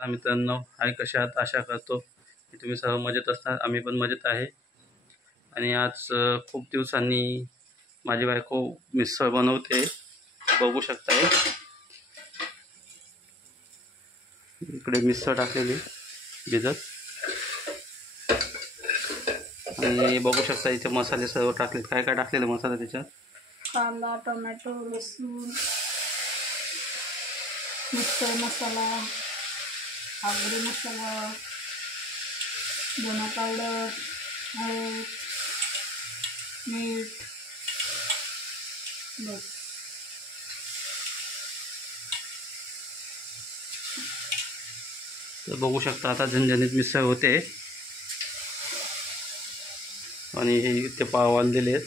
मित्रांनो, हाय, कशा आहात? आशा करतो की तुम्ही सर्व मजेत असणार. आम्ही पण मजेत आहे. आणि आज खूप दिवसांनी माझी बायको मिसळ बनवते. बघू शकताय, इकडे मिसळ टाकलेली भिजत. आणि बघू शकता इथे मसाले सर्व टाकलेत. काय काय टाकलेले मसाला त्याच्यात? कांदा, टोमॅटो, लसूण, मिसळ मसाला, आगरी मसाला, धना पावडर, हळद, मीठ. बस. तर बघू शकता आता झणझणीत मिसळ होते. आणि हे ते पाव आणलेले आहेत.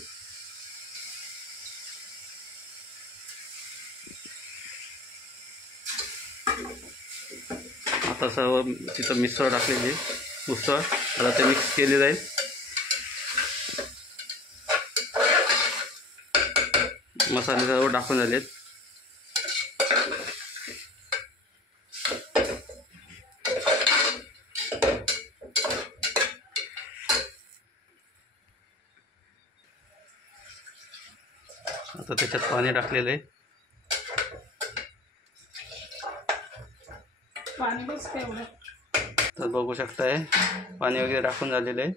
आता सर्व तिथं मिसळ टाकलेली उसळ. आता ते मिक्स केले जाईल. मसाले सर्व टाकून झालेत. आता त्याच्यात पाणी टाकलेलं आहे. पाणी बस तेवढं. तर बघू शकताय पाणी वगैरे टाकून झालेलं आहे.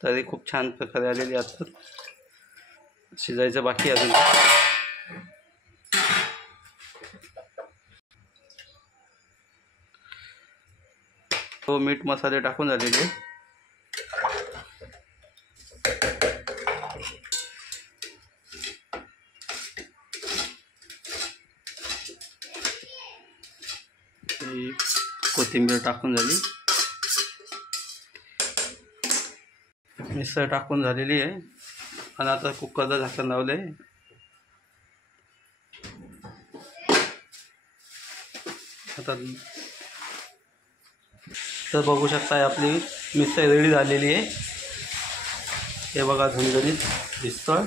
तरी खूप छान प्रकारे आलेली. आता शिजायचं बाकी अजून. तो मीठ मसाले टाकून झालेले. कोथिंबीर टाकून झाली. मिसळ टाकून झालेली आहे. आणि आता कुकरला झाकण लावले. आता तर बघू शकता आपली मिसळ रेडी झालेली आहे. हे बघा झणझणीत मिसळ.